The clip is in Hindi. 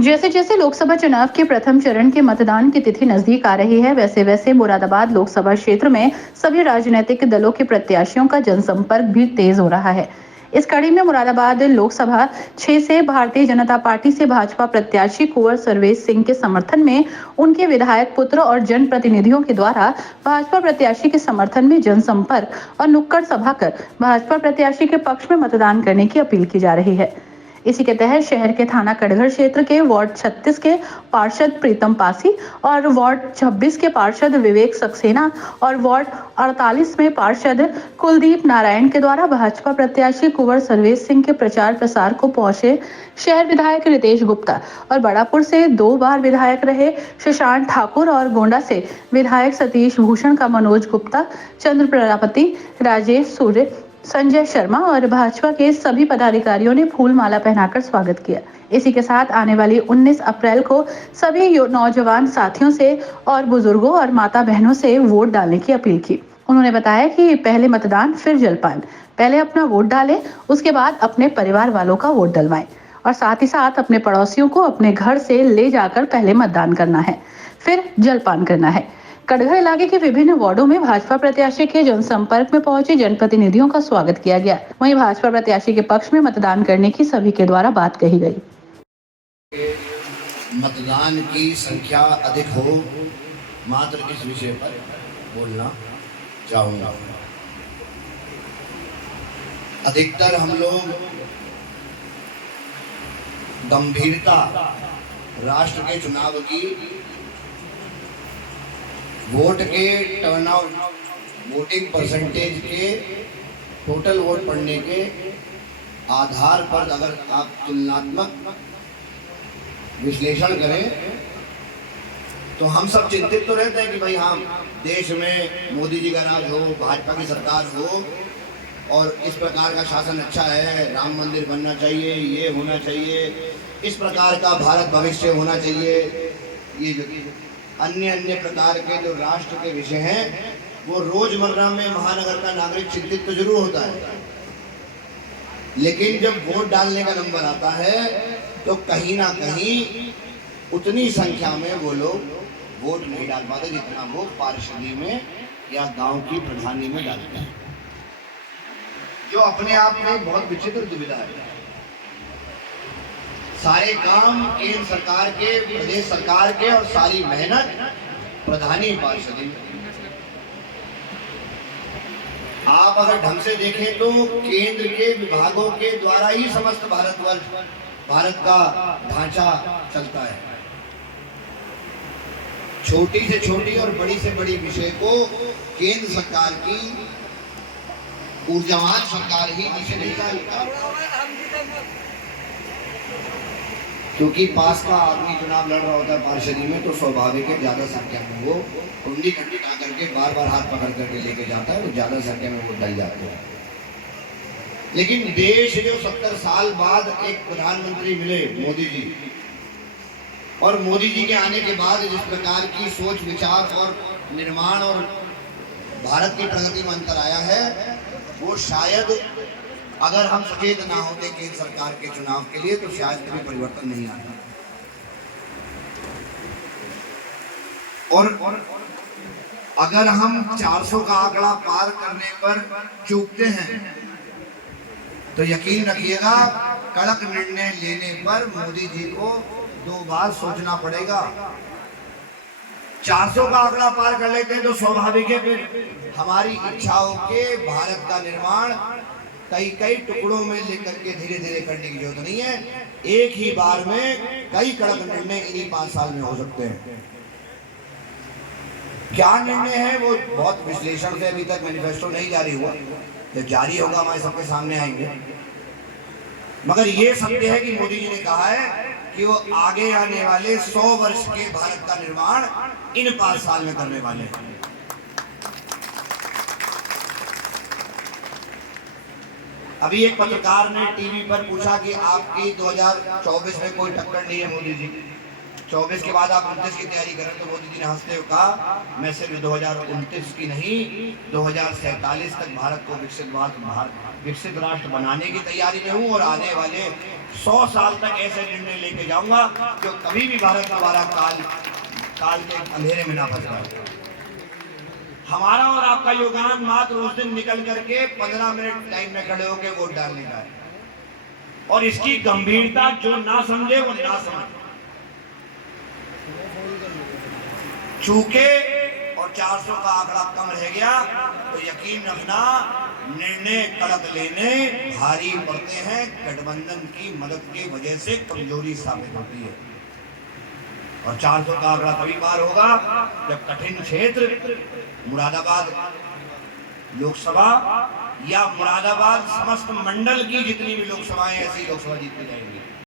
जैसे जैसे लोकसभा चुनाव के प्रथम चरण के मतदान की तिथि नजदीक आ रही है, वैसे वैसे मुरादाबाद लोकसभा क्षेत्र में सभी राजनीतिक दलों के प्रत्याशियों का जनसंपर्क भी तेज हो रहा है। इस कड़ी में मुरादाबाद लोकसभा 6 से भारतीय जनता पार्टी से भाजपा प्रत्याशी कुंवर सर्वेश सिंह के समर्थन में उनके विधायक पुत्र और जनप्रतिनिधियों के द्वारा भाजपा प्रत्याशी के समर्थन में जनसंपर्क और नुक्कड़ सभा कर भाजपा प्रत्याशी के पक्ष में मतदान करने की अपील की जा रही है। इसी के तहत शहर के थाना कटघर क्षेत्र के वार्ड 36 के पार्षद प्रीतम पासी और वार्ड 26 के पार्षद विवेक सक्सेना और वार्ड 48 में पार्षद कुलदीप नारायण के द्वारा भाजपा प्रत्याशी कुंवर सर्वेश सिंह के प्रचार प्रसार को पहुंचे शहर विधायक रितेश गुप्ता और बड़ापुर से 2 बार विधायक रहे शशांक ठाकुर और गोंडा से विधायक सतीश भूषण का मनोज गुप्ता, चंद्र प्रजापति, राजेश सूर्य, संजय शर्मा और भाजपा के सभी पदाधिकारियों ने फूल माला पहनाकर स्वागत किया। इसी के साथ आने वाली 19 अप्रैल को सभी नौजवान साथियों से और बुजुर्गों और माता बहनों से वोट डालने की अपील की। उन्होंने बताया कि पहले मतदान फिर जलपान, पहले अपना वोट डालें, उसके बाद अपने परिवार वालों का वोट डलवाएं और साथ ही साथ अपने पड़ोसियों को अपने घर से ले जाकर पहले मतदान करना है, फिर जलपान करना है। कटघर इलाके के विभिन्न वार्डों में भाजपा प्रत्याशी के जनसंपर्क में पहुंचे जनप्रतिनिधियों का स्वागत किया गया। वहीं भाजपा प्रत्याशी के पक्ष में मतदान करने की सभी के द्वारा बात कही गई। मतदान की संख्या अधिक हो, मात्र इस विषय पर बोलना चाहूंगा। अधिकतर हम लोग गंभीरता राष्ट्र के चुनाव की वोट के टर्नआउट, वोटिंग परसेंटेज के टोटल वोट पड़ने के आधार पर अगर आप तुलनात्मक विश्लेषण करें तो हम सब चिंतित तो रहते हैं कि भाई हाँ, देश में मोदी जी का राज हो, भाजपा की सरकार हो और इस प्रकार का शासन अच्छा है, राम मंदिर बनना चाहिए, ये होना चाहिए, इस प्रकार का भारत भविष्य होना चाहिए। ये जो अन्य प्रकार के जो राष्ट्र के विषय हैं वो रोजमर्रा में महानगर का नागरिक चिंतित तो जरूर होता है, लेकिन जब वोट डालने का नंबर आता है तो कहीं ना कहीं उतनी संख्या में वो लोग वोट नहीं डाल पाते जितना वो पार्षदी में या गांव की प्रधानी में डालते हैं, जो अपने आप में बहुत विचित्र दुविधा है। सारे काम केंद्र सरकार के, प्रदेश सरकार के और सारी मेहनत प्रधानी पार्षदी। आप अगर ढंग से देखें तो केंद्र के विभागों के द्वारा ही समस्त भारत का ढांचा चलता है। छोटी से छोटी और बड़ी से बड़ी विषय को केंद्र सरकार की ऊर्जावान सरकार ही नीचे नहीं डालता, क्योंकि पास का आदमी चुनाव लड़ रहा होता है पार्षदी में तो स्वाभाविक है ज्यादा संख्या में वो कुंडी खटखटा करके बार बार हाथ पकड़ करके लेके जाता है, वो ज्यादा संख्या में वो डल जाते हैं। लेकिन देश जो 70 साल बाद एक प्रधानमंत्री मिले मोदी जी, और मोदी जी के आने के बाद जिस प्रकार की सोच विचार और निर्माण और भारत की प्रगति में अंतर आया है, वो शायद अगर हम सचेत ना होते केंद्र सरकार के चुनाव के लिए तो शायद कभी परिवर्तन नहीं आता। और अगर हम 400 का आंकड़ा पार करने पर चूकते हैं तो यकीन रखिएगा कड़क निर्णय लेने पर मोदी जी को 2 बार सोचना पड़ेगा। 400 का आंकड़ा पार कर लेते हैं तो स्वाभाविक है फिर हमारी इच्छाओं के भारत का निर्माण कई टुकड़ों में लेकर के धीरे धीरे करने की जरूरत नहीं है। एक ही बार में कई कड़क निर्णय इन्हीं 5 साल में हो सकते हैं। क्या निर्णय है वो बहुत विश्लेषण से अभी तक मैनिफेस्टो नहीं जारी हुआ, जब जारी होगा हमारे सबके सामने आएंगे। मगर ये सत्य है कि मोदी जी ने कहा है कि वो आगे आने वाले 100 वर्ष के भारत का निर्माण इन 5 साल में करने वाले हैं। अभी एक पत्रकार ने टीवी पर पूछा कि आपकी 2024 में कोई टक्कर नहीं है मोदी जी, 24 के बाद आप 29 की तैयारी करें। तो मोदी जी ने हंसते हुए कहा, मैं सिर्फ 2029 की नहीं 2047 तक भारत को विकसित राष्ट्र बनाने की तैयारी में हूँ और आने वाले 100 साल तक ऐसे निर्णय लेके जाऊंगा जो कभी भी भारत दोबारा काल के अंधेरे में ना फंस जाए। हमारा और आपका योगदान मात्र उस दिन निकल करके 15 मिनट लाइन में खड़े होकर वोट डालने का है। और इसकी गंभीरता जो ना समझे वो ना समझे। चूके और 400 का आंकड़ा कम रह गया तो यकीन रखना निर्णय कड़क लेने भारी पड़ते हैं। गठबंधन की मदद की वजह से कमजोरी साबित होती है। और 400 का आंकड़ा तभी पार होगा जब कठिन क्षेत्र मुरादाबाद लोकसभा या मुरादाबाद समस्त मंडल की जितनी भी लोकसभाएं ऐसी लोकसभा जीतती जाएंगी।